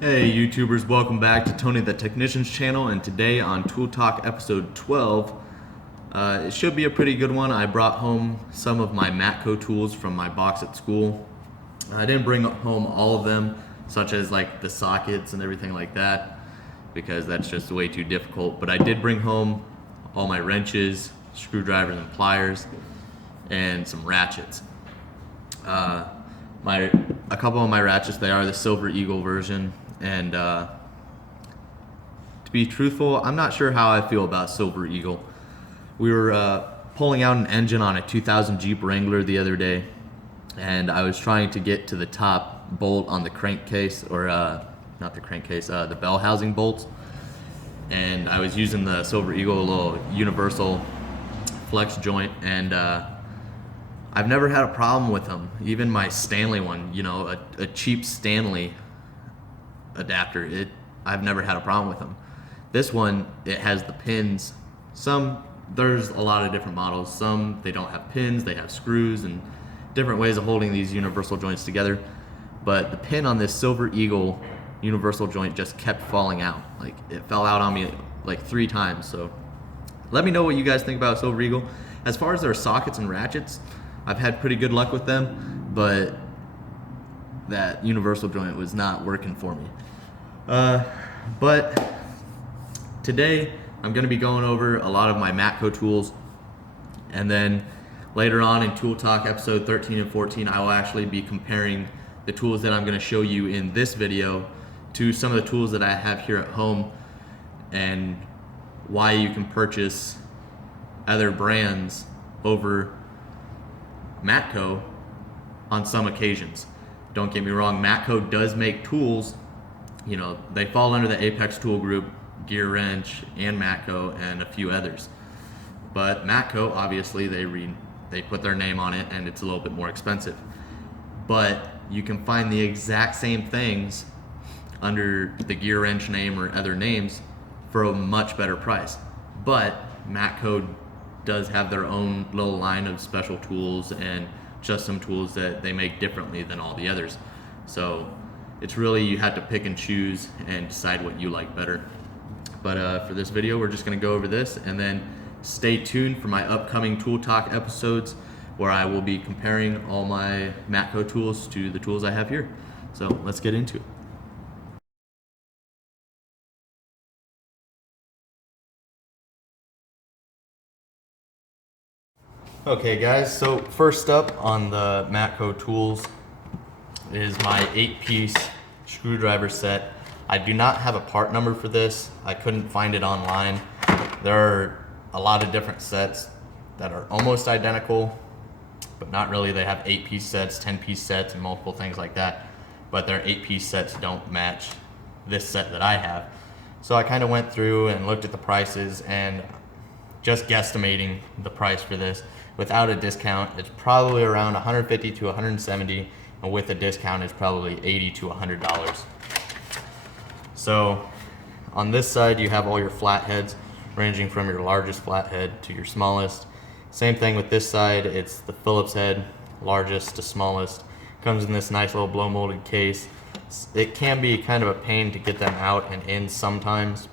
Hey YouTubers, welcome back to Tony the Technician's channel, and today on Tool Talk episode 12, it should be a pretty good one. I brought home some of my Matco tools from my box at school. I didn't bring home all of them, such as like the sockets and everything like that, because that's just way too difficult, but I did bring home all my wrenches, screwdrivers and pliers, and some ratchets. A couple of my ratchets, they are the Silver Eagle version, and to be truthful, I'm not sure how I feel about Silver Eagle. We were pulling out an engine on a 2000 Jeep Wrangler the other day, and I was trying to get to the top bolt on the crankcase, or not the crankcase, the bell housing bolts, and I was using the Silver Eagle, a little universal flex joint, and I've never had a problem with them. Even my Stanley one, you know, a cheap Stanley adapter, I've never had a problem with them. This one, it has the pins. There's a lot of different models. Some, they don't have pins, they have screws and different ways of holding these universal joints together. But the pin on this Silver Eagle universal joint just kept falling out. Like, it fell out on me like 3 times. So let me know what you guys think about Silver Eagle. As far as their sockets and ratchets, I've had pretty good luck with them, but that universal joint was not working for me. But today I'm going to be going over a lot of my Matco tools, and then later on in Tool Talk episode 13 and 14, I will actually be comparing the tools that I'm going to show you in this video to some of the tools that I have here at home, and why you can purchase other brands over Matco on some occasions. Don't get me wrong, Matco does make tools. You know, they fall under the Apex tool group, Gear Wrench and Matco and a few others. But Matco, obviously, they put their name on it, and it's a little bit more expensive. But you can find the exact same things under the Gear Wrench name or other names for a much better price. But Matco does have their own little line of special tools and just some tools that they make differently than all the others. So it's really, you have to pick and choose and decide what you like better. But for this video, we're just gonna go over this, and then stay tuned for my upcoming Tool Talk episodes where I will be comparing all my Matco tools to the tools I have here. So let's get into it. Okay guys, so first up on the Matco tools is my 8-piece screwdriver set. I do not have a part number for this. I couldn't find it online. There are a lot of different sets that are almost identical, but not really. They have 8-piece sets, 10-piece sets, and multiple things like that. But their 8-piece sets don't match this set that I have. So I kind of went through and looked at the prices, and just guesstimating the price for this, without a discount, it's probably around $150 to $170, and with a discount, it's probably $80 to $100. So on this side, you have all your flatheads, ranging from your largest flathead to your smallest. Same thing with this side, it's the Phillips head, largest to smallest. Comes in this nice little blow molded case. It can be kind of a pain to get them out and in sometimes,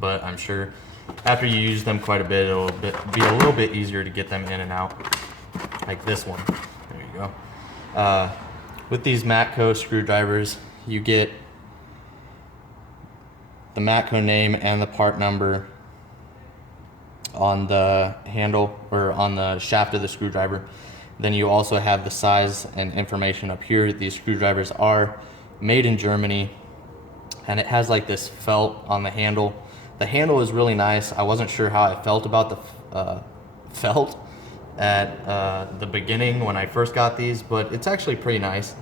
but I'm sure after you use them quite a bit, it'll be a little bit easier to get them in and out, like this one. There you go. With these Matco screwdrivers, you get the Matco name and the part number on the handle or on the shaft of the screwdriver. Then you also have the size and information up here. These screwdrivers are made in Germany, and it has like this felt on the handle. The handle is really nice. I wasn't sure how I felt about the felt at the beginning when I first got these, but it's actually pretty nice.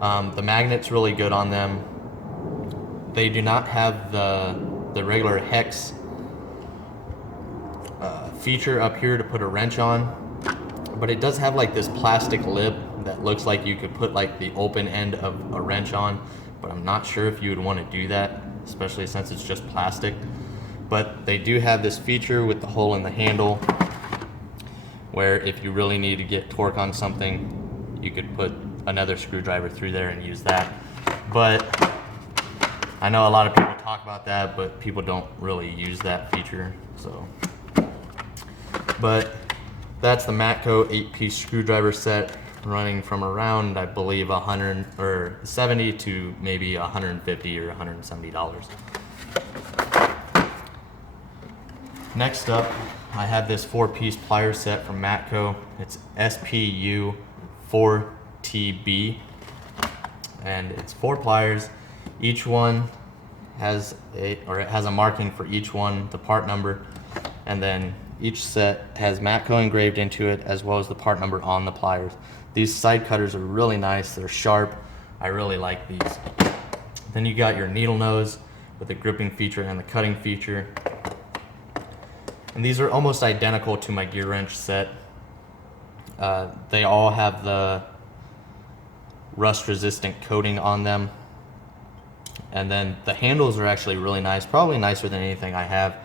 The magnet's really good on them. They do not have the regular hex feature up here to put a wrench on, but it does have like this plastic lip that looks like you could put like the open end of a wrench on, but I'm not sure if you would want to do that, especially since it's just plastic. But they do have this feature with the hole in the handle where if you really need to get torque on something, you could put another screwdriver through there and use that. But I know a lot of people talk about that, but people don't really use that feature. So, but that's the Matco 8-piece screwdriver set, running from around, I believe, 170 to maybe 150 or $170. Next up, I have this 4-piece pliers set from Matco. It's SPU 4TB, and it's 4 pliers. Each one has a marking for each one, the part number, and then each set has Matco engraved into it, as well as the part number on the pliers. These side cutters are really nice. They're sharp. I really like these. Then you got your needle nose with the gripping feature and the cutting feature. And these are almost identical to my gear wrench set. They all have the rust resistant coating on them. And then the handles are actually really nice, probably nicer than anything I have.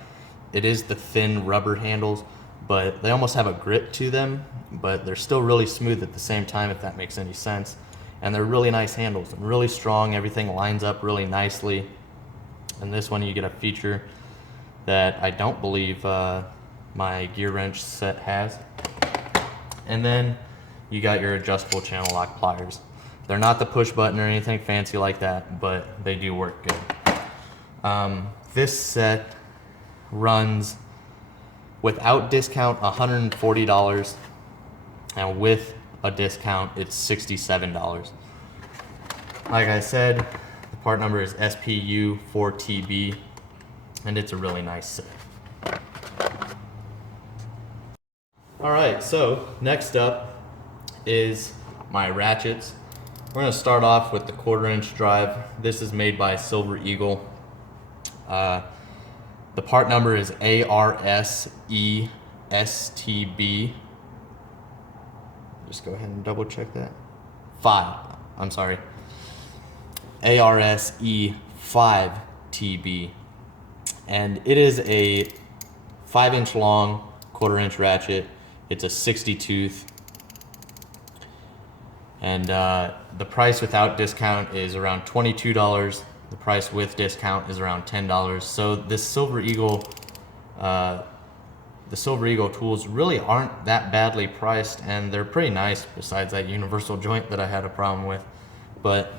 It is the thin rubber handles, but they almost have a grit to them, but they're still really smooth at the same time, if that makes any sense. And they're really nice handles and really strong. Everything lines up really nicely. And this one you get a feature that I don't believe my gear wrench set has. And then you got your adjustable channel lock pliers. They're not the push button or anything fancy like that, but they do work good. This set runs without discount $140, and with a discount it's $67. Like I said, the part number is SPU 4TB, and it's a really nice set. Alright, so next up is my ratchets. We're going to start off with the 1/4-inch drive. This is made by Silver Eagle. The part number is ARSESTB. Just go ahead and double check that. 5. I'm sorry. ARSE5TB. And it is a 5-inch long 1/4-inch ratchet. It's a 60 tooth. And the price without discount is around $22. The price with discount is around $10. So this Silver Eagle, the Silver Eagle tools really aren't that badly priced, and they're pretty nice besides that universal joint that I had a problem with. But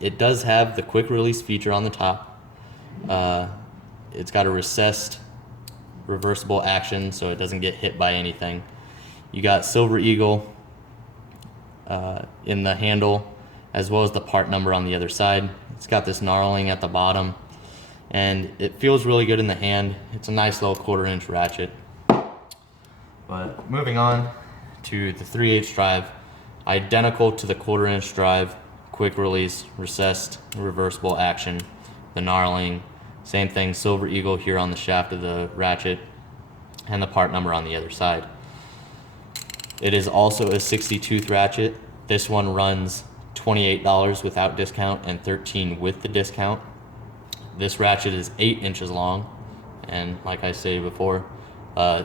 it does have the quick release feature on the top. It's got a recessed reversible action, so it doesn't get hit by anything. You got Silver Eagle in the handle, as well as the part number on the other side. It's got this knurling at the bottom, and it feels really good in the hand. It's a nice little 1/4-inch ratchet. But moving on to the 3/8 drive, identical to the 1/4-inch drive, quick release, recessed, reversible action, the knurling, same thing, Silver Eagle here on the shaft of the ratchet, and the part number on the other side. It is also a 60 tooth ratchet. This one runs $28 without discount and $13 with the discount. This ratchet is 8 inches long, and like I said before,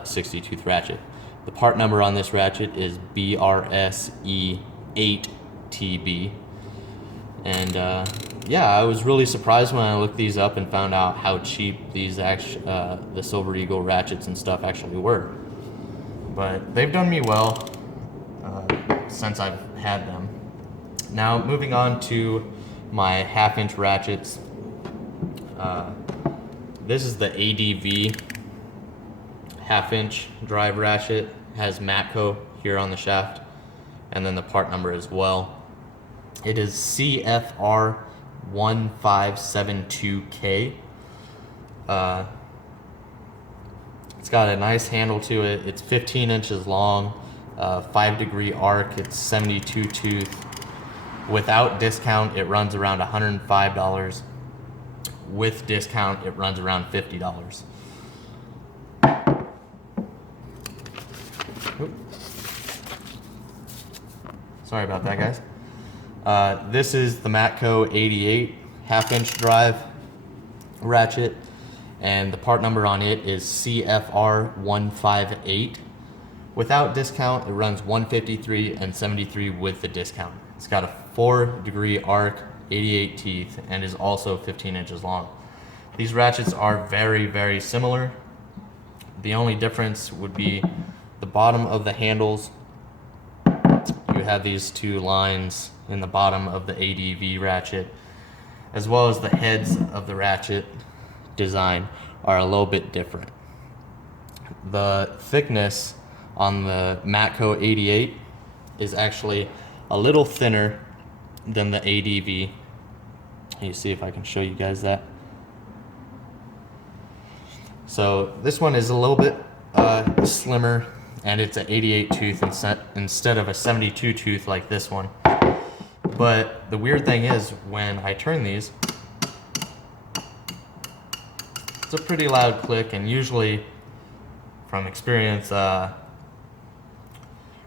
60 tooth ratchet. The part number on this ratchet is BRSE8TB. And yeah, I was really surprised when I looked these up and found out how cheap these the Silver Eagle ratchets and stuff actually were. But they've done me well since I've had them. Now moving on to my 1/2-inch ratchets. This is the ADV 1/2-inch drive ratchet. Has Matco here on the shaft, and then the part number as well. It is CFR1572K. It's got a nice handle to it. It's 15 inches long, 5-degree arc. It's 72 tooth. Without discount, it runs around $105. With discount, it runs around $50. Sorry about that, guys. This is the Matco 88 1/2-inch drive ratchet, and the part number on it is CFR158. Without discount, it runs $153 and $73 with the discount. It's got a 4-degree arc, 88 teeth, and is also 15 inches long. These ratchets are very, very similar. The only difference would be the bottom of the handles. You have these two lines in the bottom of the ADV ratchet, as well as the heads of the ratchet design are a little bit different. The thickness on the Matco 88 is actually a little thinner than the ADV. Let me see if I can show you guys that. So this one is a little bit slimmer, and it's an 88 tooth instead of a 72 tooth like this one. But the weird thing is, when I turn these, it's a pretty loud click, and usually, from experience,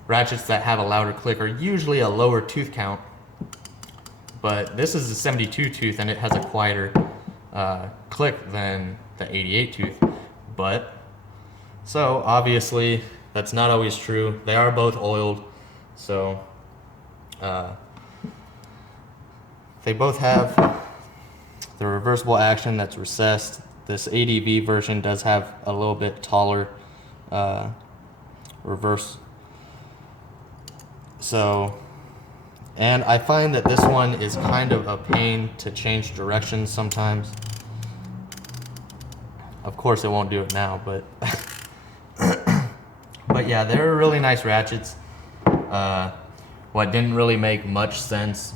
ratchets that have a louder click are usually a lower tooth count. But this is a 72 tooth, and it has a quieter click than the 88 tooth. But so obviously that's not always true. They are both oiled, so they both have the reversible action that's recessed. This ADV version does have a little bit taller reverse. So, and I find that this one is kind of a pain to change directions sometimes. Of course, it won't do it now, but but yeah, they're really nice ratchets. What didn't really make much sense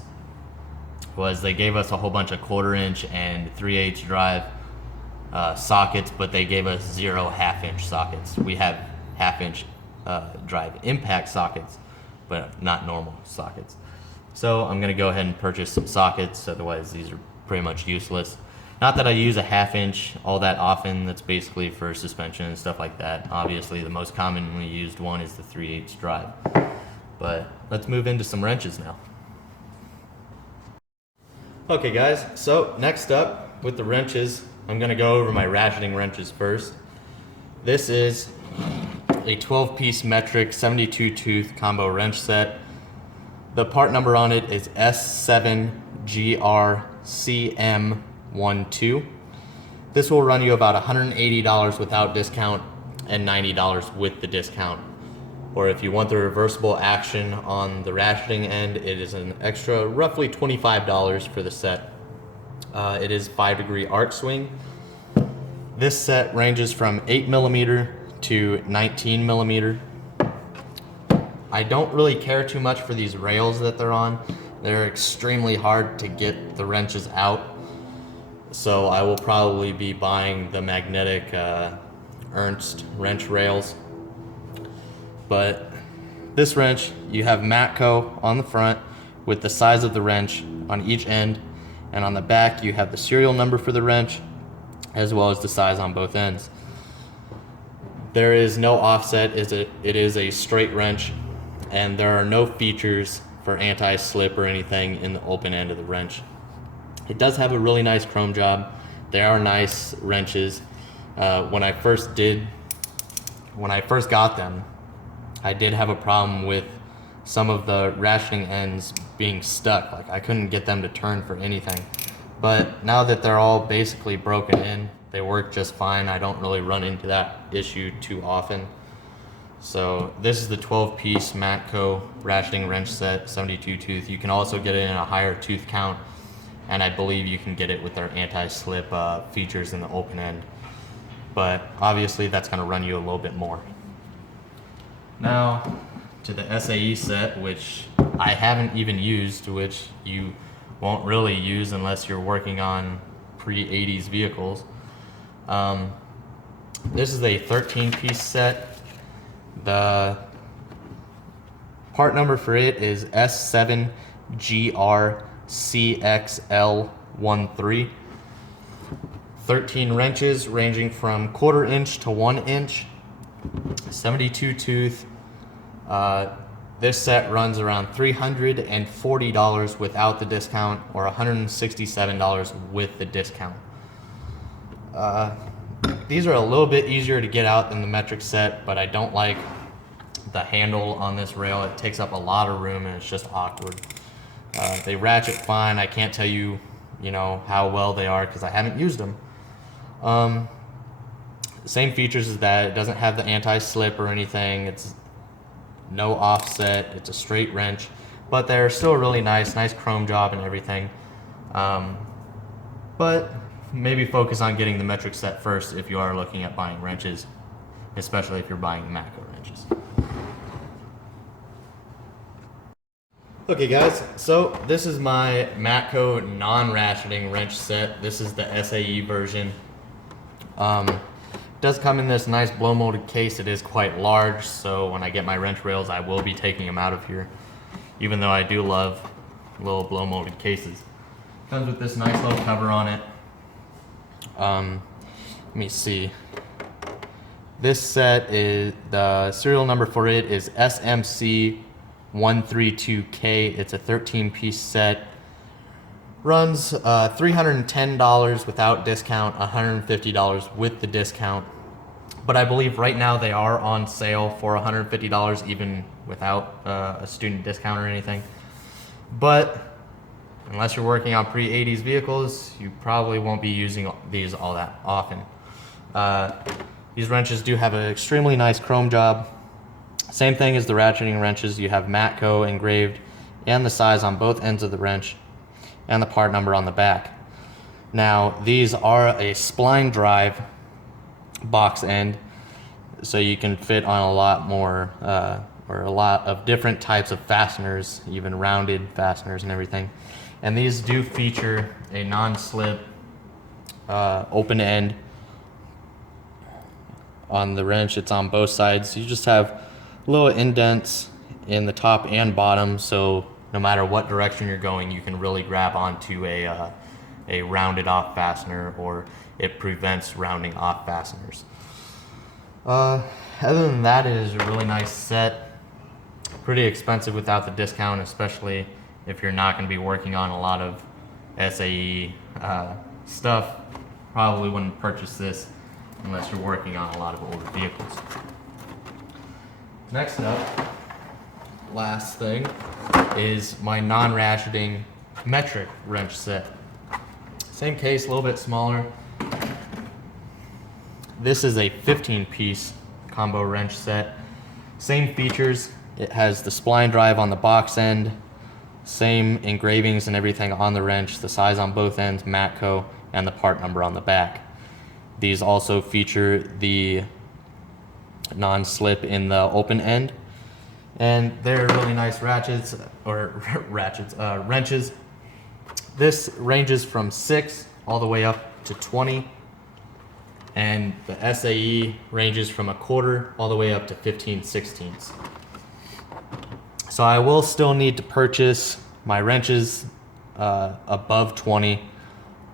was they gave us a whole bunch of 1/4 inch and 3/8 drive sockets, but they gave us 0 1/2-inch sockets. We have 1/2-inch drive impact sockets, but not normal sockets. So I'm gonna go ahead and purchase some sockets, otherwise these are pretty much useless. Not that I use a 1/2-inch all that often. That's basically for suspension and stuff like that. Obviously the most commonly used one is the 3/8 drive. But let's move into some wrenches now. Okay guys, so next up with the wrenches, I'm gonna go over my ratcheting wrenches first. This is a 12-piece metric 72 tooth combo wrench set. The part number on it is S7GRCM12. This will run you about $180 without discount and $90 with the discount. Or if you want the reversible action on the ratcheting end, it is an extra roughly $25 for the set. It is 5-degree arc swing. This set ranges from 8mm to 19mm. I don't really care too much for these rails that they're on. They're extremely hard to get the wrenches out. So I will probably be buying the magnetic Ernst wrench rails. But this wrench, you have Matco on the front with the size of the wrench on each end, and on the back you have the serial number for the wrench as well as the size on both ends. There is no offset, it is a straight wrench, and there are no features for anti-slip or anything in the open end of the wrench. It does have a really nice chrome job. They are nice wrenches. When I first got them, I did have a problem with some of the ratcheting ends being stuck. Like I couldn't get them to turn for anything. But now that they're all basically broken in, they work just fine. I don't really run into that issue too often. So this is the 12-piece Matco ratcheting wrench set, 72 tooth. You can also get it in a higher tooth count, and I believe you can get it with their anti-slip features in the open end. But obviously that's gonna run you a little bit more. Now to the SAE set, which I haven't even used, which you won't really use unless you're working on pre-80s vehicles. This is a 13-piece set. The part number for it is S7GRCXL13. 13 wrenches ranging from 1/4 inch to 1 inch. 72 tooth. This set runs around $340 without the discount, or $167 with the discount. These are a little bit easier to get out than the metric set, but I don't like the handle on this rail. It takes up a lot of room and it's just awkward. They ratchet fine. I can't tell you, how well they are because I haven't used them. Same features as that. It doesn't have the anti-slip or anything. It's no offset. It's a straight wrench, but they're still really nice chrome job and everything. But maybe focus on getting the metric set first if you are looking at buying wrenches, especially if you're buying Matco wrenches. Okay guys, so this is my Matco non-ratcheting wrench set. This is the SAE version. It does come in this nice blow molded case. It is quite large, so when I get my wrench rails, I will be taking them out of here, even though I do love little blow molded cases. Comes with this nice little cover on it. Let me see. This set is, the serial number for it is SMC 132K. It's a 13-piece set. Runs $310 without discount, $150 with the discount. But I believe right now they are on sale for $150 even without a student discount or anything. But unless you're working on pre-80s vehicles, you probably won't be using these all that often. These wrenches do have an extremely nice chrome job. Same thing as the ratcheting wrenches. You have Matco engraved and the size on both ends of the wrench and the part number on the back. Now, these are a spline drive box end, so you can fit on a lot more, or a lot of different types of fasteners, even rounded fasteners and everything. And these do feature a non-slip open end on the wrench. It's on both sides. You just have little indents in the top and bottom, so no matter what direction you're going, you can really grab onto a rounded off fastener, or it prevents rounding off fasteners. Other than that, it is a really nice set. Pretty expensive without the discount, especially if you're not going to be working on a lot of SAE stuff. Probably wouldn't purchase this unless you're working on a lot of older vehicles. Next up, last thing, is my non-ratcheting metric wrench set. Same case, a little bit smaller. This is a 15-piece combo wrench set. Same features. It has the spline drive on the box end, same engravings and everything on the wrench, the size on both ends, Matco, and the part number on the back. These also feature the non-slip in the open end, and they're really nice wrenches. This ranges from 6 all the way up to 20, and the SAE ranges from 1/4 all the way up to 15/16. So I will still need to purchase my wrenches above 20,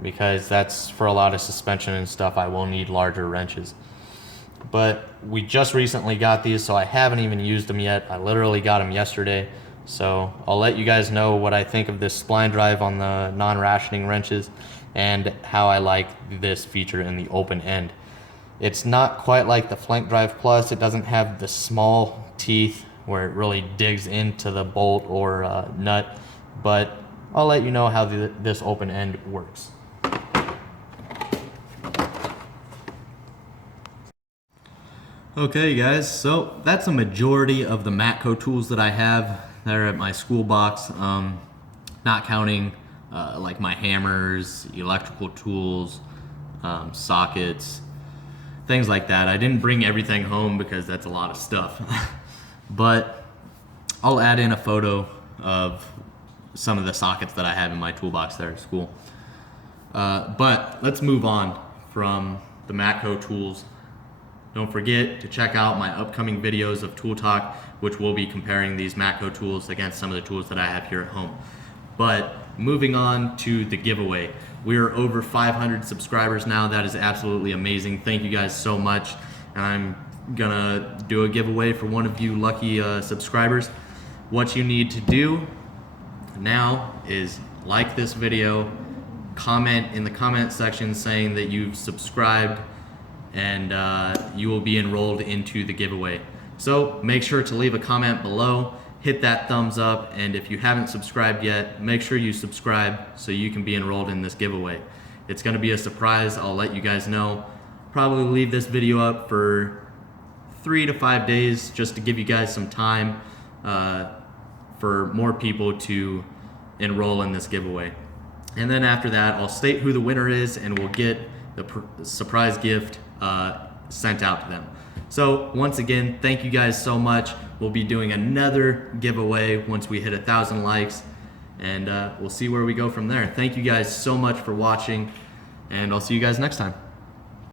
because that's for a lot of suspension and stuff. I will need larger wrenches. But we just recently got these, so I haven't even used them yet. I literally got them yesterday. So I'll let you guys know what I think of this spline drive on the non-ratcheting wrenches and how I like this feature in the open end. It's not quite like the Flank Drive Plus. It doesn't have the small teeth where it really digs into the bolt or nut, but I'll let you know how this open end works. Okay guys, so that's a majority of the Matco tools that I have. They're at my school box, not counting like my hammers, electrical tools, sockets, things like that. I didn't bring everything home because that's a lot of stuff. But I'll add in a photo of some of the sockets that I have in my toolbox there at school. But let's move on from the Matco tools. Don't forget to check out my upcoming videos of Tool Talk, which will be comparing these Matco tools against some of the tools that I have here at home. But moving on to the giveaway. We are over 500 subscribers now. That is absolutely amazing. Thank you guys so much. And I'm gonna do a giveaway for one of you lucky subscribers. What you need to do now is like this video, comment in the comment section saying that you've subscribed, and you will be enrolled into the giveaway. So make sure to leave a comment below hit that thumbs up, and if you haven't subscribed yet, make sure you subscribe so you can be enrolled in this giveaway. It's going to be a surprise. I'll let you guys know. Probably leave this video up for 3 to 5 days just to give you guys some time for more people to enroll in this giveaway. And then after that, I'll state who the winner is, and we'll get the surprise gift sent out to them. So once again, thank you guys so much. We'll be doing another giveaway once we hit 1,000 likes, and we'll see where we go from there. Thank you guys so much for watching, and I'll see you guys next time.